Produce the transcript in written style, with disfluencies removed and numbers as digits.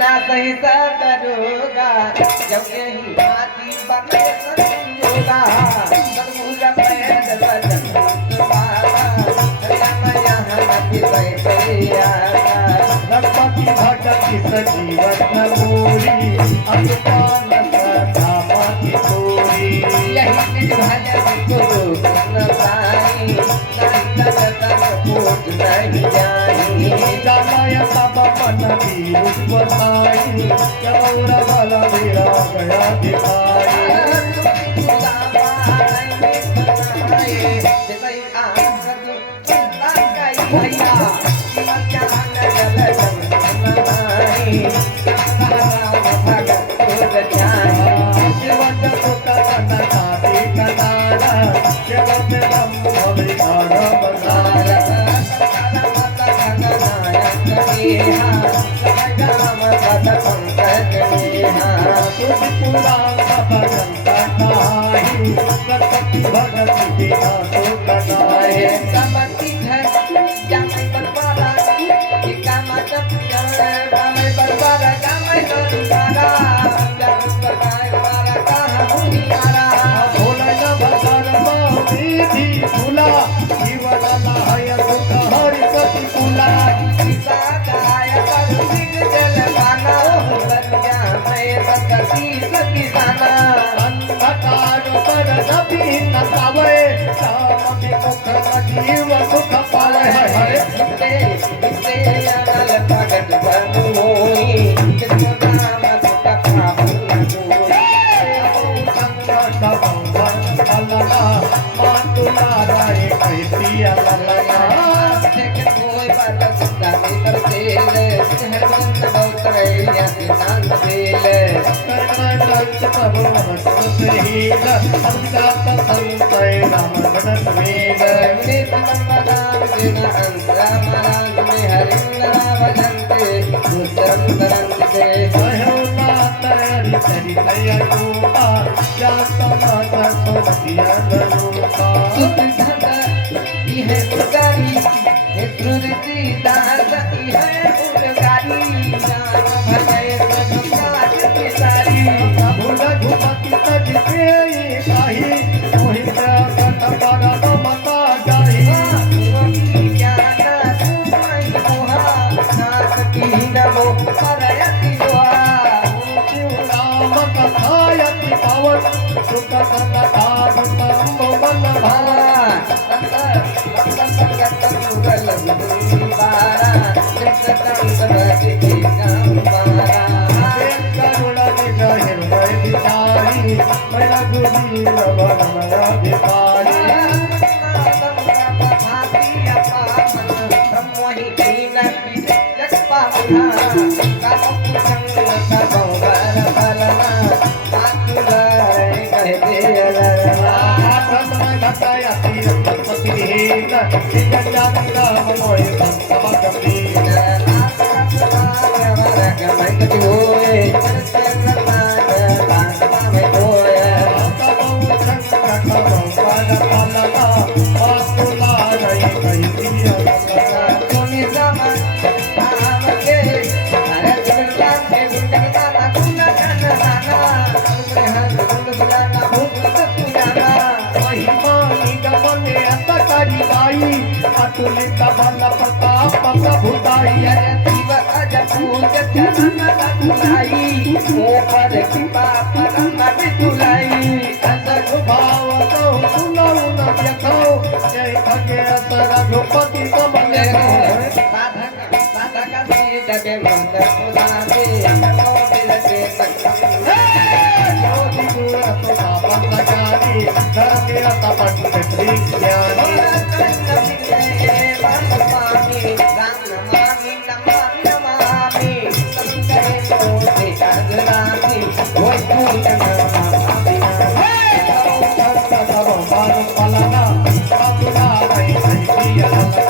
ना सही सा करूँगा जब यही बाती बने संजोगा सदगुरु पैर वचन बाबा राम यहाँ नदी बैठिया रघुपति भटक सजीवन पूरी अनुपान धामा की पूरी यही निज भजन गुरु न पाई पूछ नहीं जाई जाय तब मन वीर बताई चौर बल मेरा गया दिखाई भैया जीव सुख पावे प्रगट बनोई नाम सुख अतुलित बल प्रताप भुताई भाव जय खगे रघुपति कमले Hey!